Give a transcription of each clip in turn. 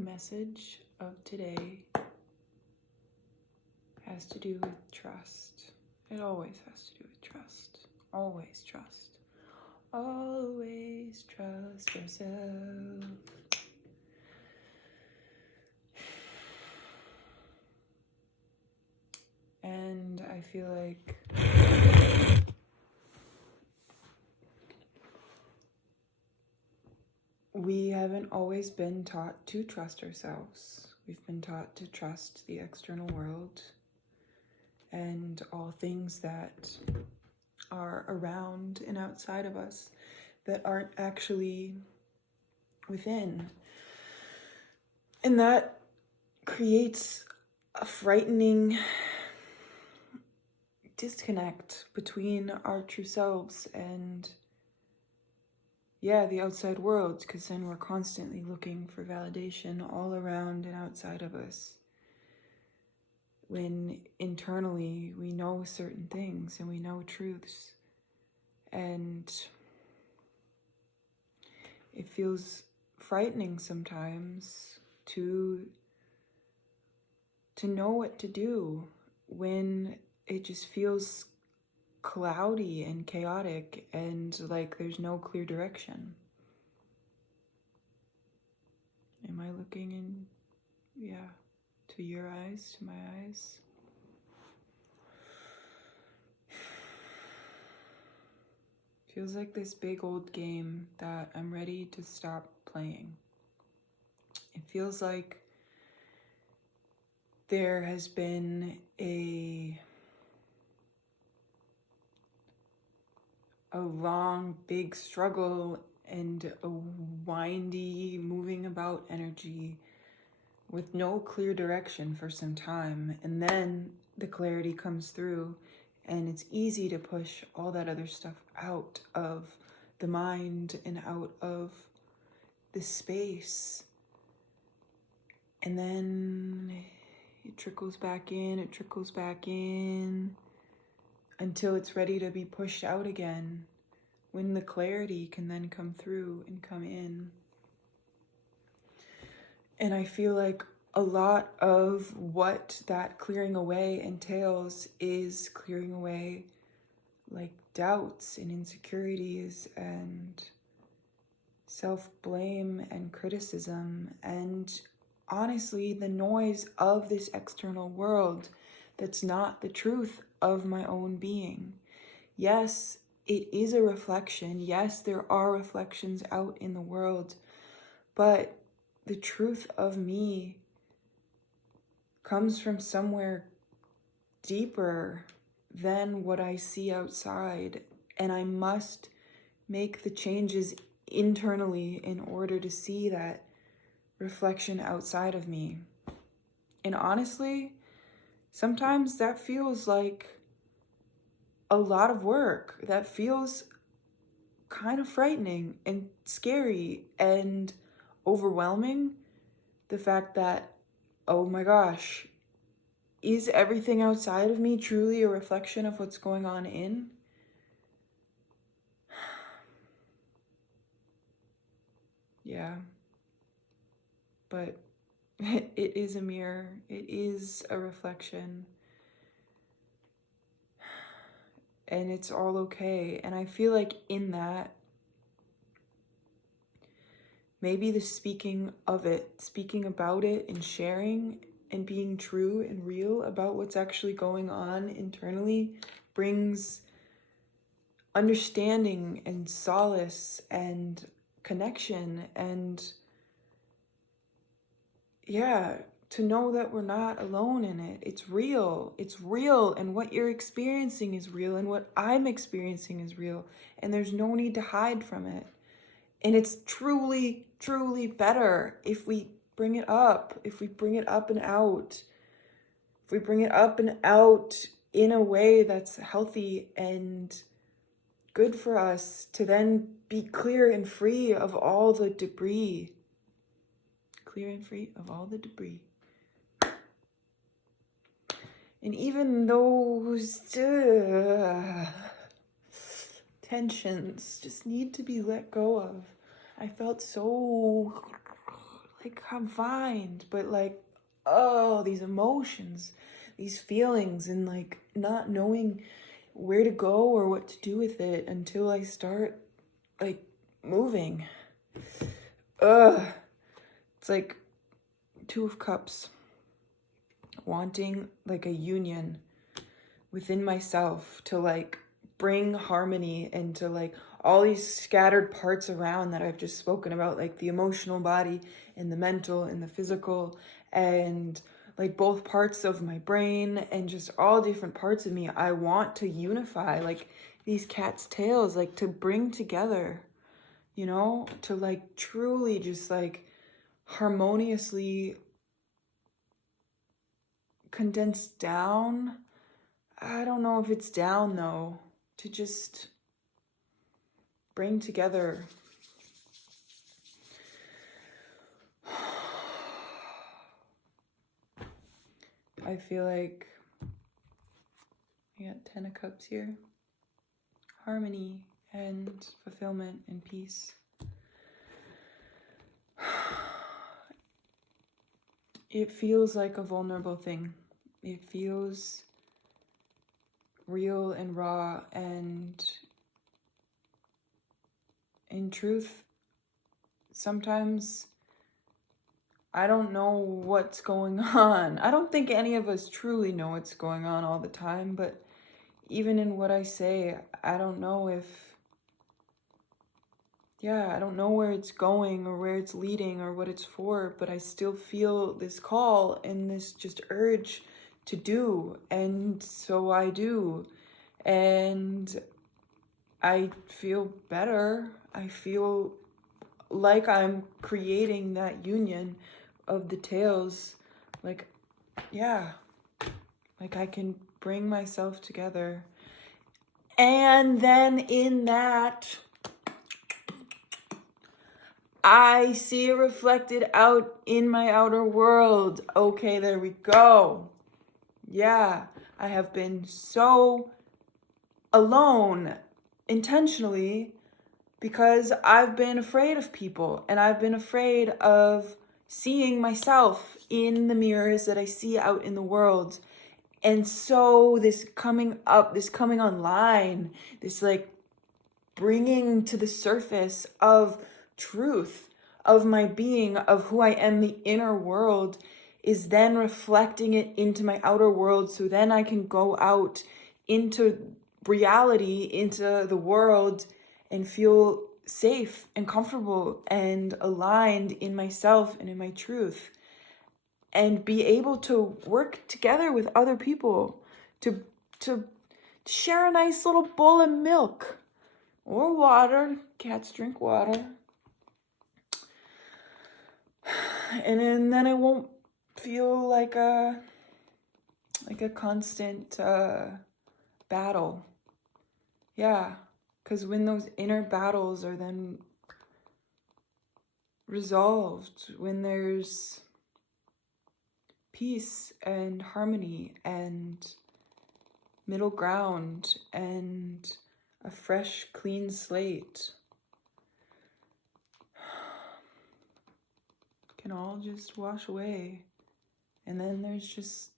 message of today has to do with trust. It always has to do with trust. Always trust. Always trust yourself. And I feel like we haven't always been taught to trust ourselves. We've been taught to trust the external world and all things that are around and outside of us that aren't actually within. And that creates a frightening disconnect between our true selves and the outside world, because then we're constantly looking for validation all around and outside of us, when internally we know certain things and we know truths. And it feels frightening sometimes to know what to do when it just feels cloudy and chaotic and like there's no clear direction. Am I looking in, to your eyes, to my eyes? Feels like this big old game that I'm ready to stop playing. It feels like there has been a long, big struggle and a windy, moving about energy with no clear direction for some time. And then the clarity comes through, and it's easy to push all that other stuff out of the mind and out of the space. And then it trickles back in, until it's ready to be pushed out again, when the clarity can then come through and come in. And I feel like a lot of what that clearing away entails is clearing away like doubts and insecurities and self-blame and criticism and honestly the noise of this external world that's not the truth of my own being. Yes, it is a reflection. Yes, there are reflections out in the world, but the truth of me comes from somewhere deeper than what I see outside, and I must make the changes internally in order to see that reflection outside of me. And honestly, sometimes that feels like a lot of work. That feels kind of frightening and scary and overwhelming. The fact that, oh my gosh, is everything outside of me truly a reflection of what's going on in? Yeah. But it is a mirror. It is a reflection. And it's all okay. And I feel like in that, maybe the speaking of it, speaking about it and sharing and being true and real about what's actually going on internally brings understanding and solace and connection and to know that we're not alone in it. It's real. It's real, and what you're experiencing is real, and what I'm experiencing is real, and there's no need to hide from it. And it's truly, truly better if we bring it up, if we bring it up and out, if we bring it up and out in a way that's healthy and good for us, to then be clear and free of all the debris. Clear and free of all the debris. And even those tensions just need to be let go of. I felt so like confined, but like, oh, these emotions, these feelings, and like not knowing where to go or what to do with it until I start like moving. Ugh. It's like Two of Cups, wanting like a union within myself to like bring harmony into like all these scattered parts around that I've just spoken about, like the emotional body and the mental and the physical, and like both parts of my brain and just all different parts of me. I want to unify like these cat's tails, like to bring together, you know, to like truly just like harmoniously condense down. I don't know if it's down though, to just bring together. I feel like I got 10 of Cups here. Harmony and fulfillment and peace. It feels like a vulnerable thing. It feels real and raw, and in truth, sometimes I don't know what's going on. I don't think any of us truly know what's going on all the time, but even in what I say, I don't know I don't know where it's going or where it's leading or what it's for, but I still feel this call and this just urge to do. And so I do. And I feel better. I feel like I'm creating that union of the tails. Like, yeah, like I can bring myself together. And then in that, I see it reflected out in my outer world. Okay, there we go. Yeah, I have been so alone intentionally because I've been afraid of people, and I've been afraid of seeing myself in the mirrors that I see out in the world. And so this coming online, this like bringing to the surface of truth, of my being, of who I am, the inner world, is then reflecting it into my outer world. So then I can go out into reality, into the world, and feel safe and comfortable and aligned in myself and in my truth, and be able to work together with other people to share a nice little bowl of milk or water. Cats drink water. And then I won't feel like a constant battle. Yeah, because when those inner battles are then resolved, when there's peace and harmony and middle ground and a fresh, clean slate, can all just wash away. And then there's just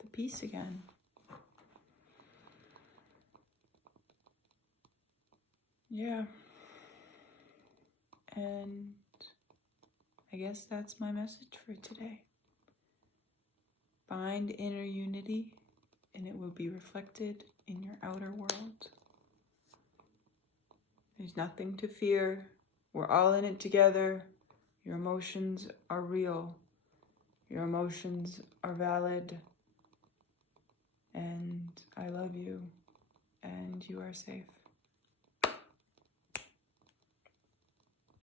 the peace again. Yeah. And I guess that's my message for today. Find inner unity, and it will be reflected in your outer world. There's nothing to fear. We're all in it together. Your emotions are real. Your emotions are valid. And I love you, and you are safe.